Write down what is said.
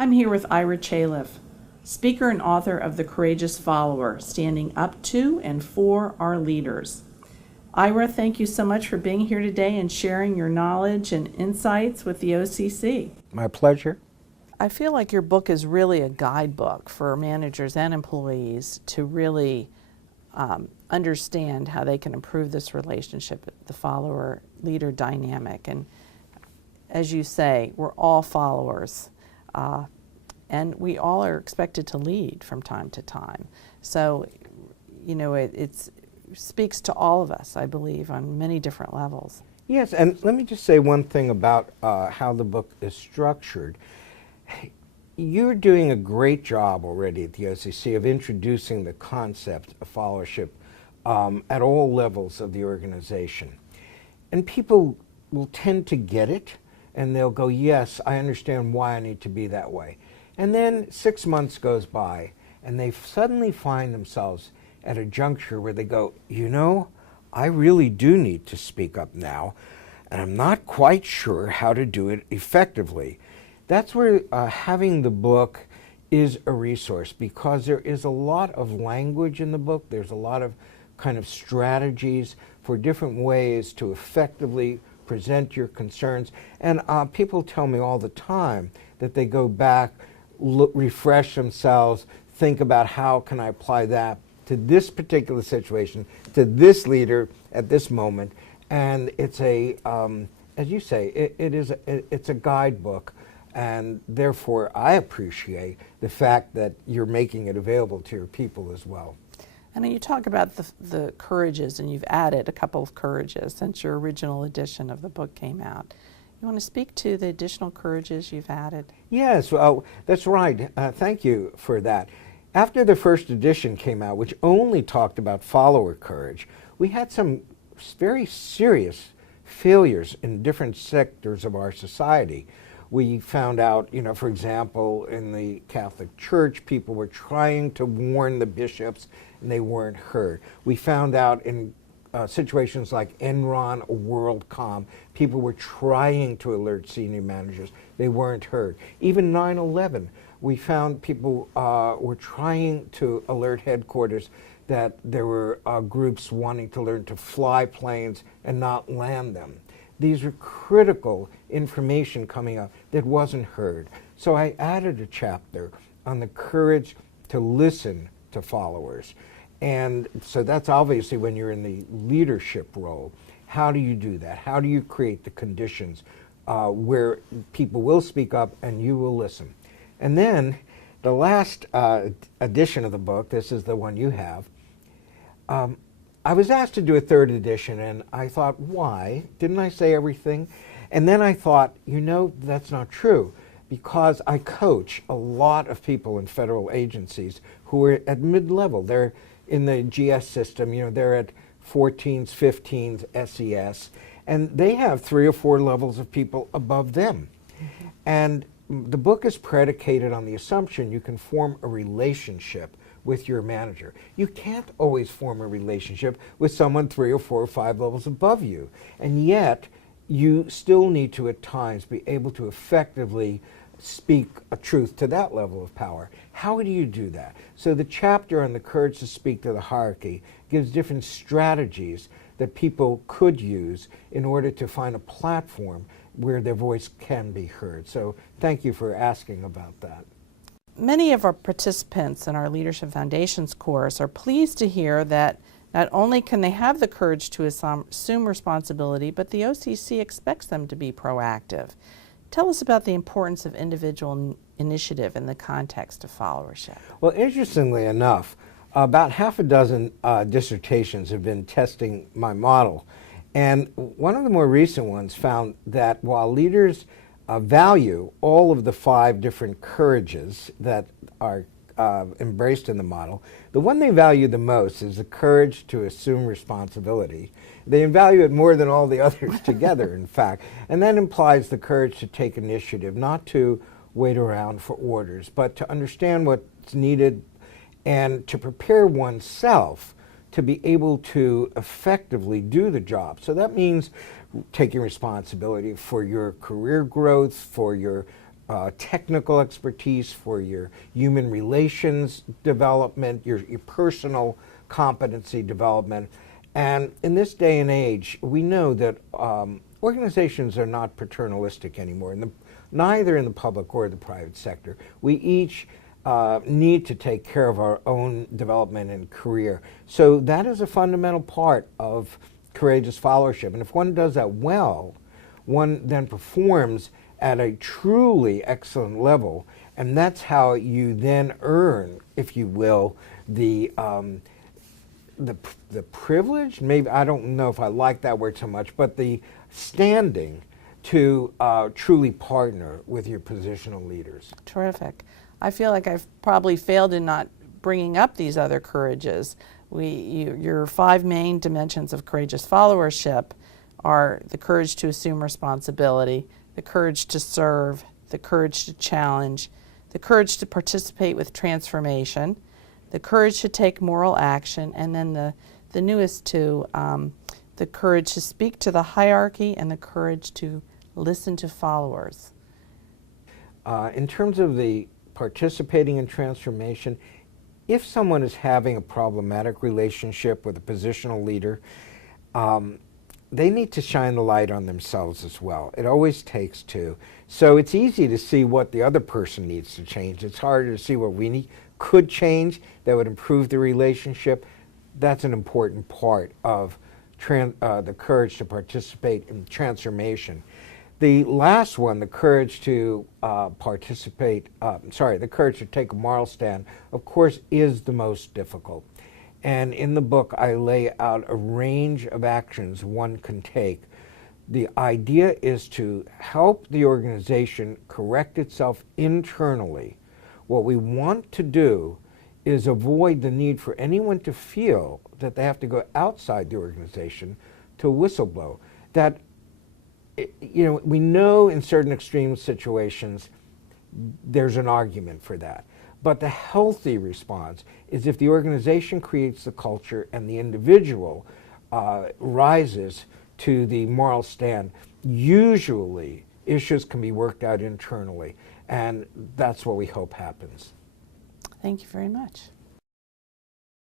I'm here with Ira Chaleff, speaker and author of The Courageous Follower, Standing Up to and For Our Leaders. Ira, thank you so much for being here today and sharing your knowledge and insights with the OCC. My pleasure. I feel like your book is really a guidebook for managers and employees to really understand how they can improve this relationship, the follower-leader dynamic. And as you say, we're all followers, and we all are expected to lead from time to time. So, you know, it speaks to all of us, I believe, on many different levels. Yes, and let me just say one thing about how the book is structured. You're doing a great job already at the OCC of introducing the concept of followership at all levels of the organization. And people will tend to get it, and they'll go, yes, I understand why I need to be that way. And then 6 months goes by, and they suddenly find themselves at a juncture where they go, you know, I really do need to speak up now, and I'm not quite sure how to do it effectively. That's where having the book is a resource, because there is a lot of language in the book. There's a lot of kind of strategies for different ways to effectively present your concerns. And people tell me all the time that they go back, refresh themselves, think about how can I apply that to this particular situation, to this leader at this moment. And it's a, as you say, it's a guidebook. And therefore, I appreciate the fact that you're making it available to your people as well. And you talk about the courages, and you've added a couple of courages since your original edition of the book came out. You want to speak to the additional courages you've added? Yes, well, that's right. Thank you for that. After the first edition came out, which only talked about follower courage, we had some very serious failures in different sectors of our society. We found out, you know, for example, in the Catholic Church, people were trying to warn the bishops and they weren't heard. We found out in situations like Enron or WorldCom, people were trying to alert senior managers. They weren't heard. Even 9/11, we found people were trying to alert headquarters that there were groups wanting to learn to fly planes and not land them. These are critical information coming up that wasn't heard. So I added a chapter on the courage to listen to followers. And so that's obviously when you're in the leadership role. How do you do that? How do you create the conditions where people will speak up and you will listen? And then the last edition of the book, this is the one you have, I was asked to do a third edition, and I thought, why? Didn't I say everything? And then I thought, you know, that's not true, because I coach a lot of people in federal agencies who are at mid-level. They're in the GS system, you know, they're at 14s, 15s, SES, and they have 3 or 4 levels of people above them. Mm-hmm. And the book is predicated on the assumption you can form a relationship with your manager. You can't always form a relationship with someone 3 or 4 or 5 levels above you. And yet, you still need to at times be able to effectively speak a truth to that level of power. How do you do that? So the chapter on the courage to speak to the hierarchy gives different strategies that people could use in order to find a platform where their voice can be heard. So thank you for asking about that. Many of our participants in our Leadership Foundations course are pleased to hear that not only can they have the courage to assume responsibility, but the OCC expects them to be proactive. Tell us about the importance of individual initiative in the context of followership. Well, interestingly enough, about half a dozen dissertations have been testing my model. And one of the more recent ones found that while leaders value all of the 5 different courages that are embraced in the model, the one they value the most is the courage to assume responsibility. They value it more than all the others together, in fact. And that implies the courage to take initiative, not to wait around for orders, but to understand what's needed and to prepare oneself to be able to effectively do the job. So that means taking responsibility for your career growth, for your technical expertise, for your human relations development, your personal competency development. And in this day and age, we know that organizations are not paternalistic anymore, neither in the public or the private sector. We each need to take care of our own development and career. So that is a fundamental part of courageous followership. And if one does that well, one then performs at a truly excellent level, and that's how you then earn, if you will, the privilege, maybe, I don't know if I like that word so much, but the standing to truly partner with your positional leaders. Terrific. I feel like I've probably failed in not bringing up these other courages. Your 5 main dimensions of courageous followership are the courage to assume responsibility, the courage to serve, the courage to challenge, the courage to participate with transformation, the courage to take moral action, and then the newest two, the courage to speak to the hierarchy and the courage to listen to followers. In terms of the participating in transformation, if someone is having a problematic relationship with a positional leader, they need to shine the light on themselves as well. It always takes two. So it's easy to see what the other person needs to change. It's harder to see what we could change that would improve the relationship. That's an important part of the courage to participate in transformation. The last one, the courage to the courage to take a moral stand, of course, is the most difficult. And in the book, I lay out a range of actions one can take. The idea is to help the organization correct itself internally. What we want to do is avoid the need for anyone to feel that they have to go outside the organization to whistleblow. That, we know in certain extreme situations there's an argument for that. But the healthy response is if the organization creates the culture and the individual rises to the moral stand. Usually, issues can be worked out internally, and that's what we hope happens. Thank you very much.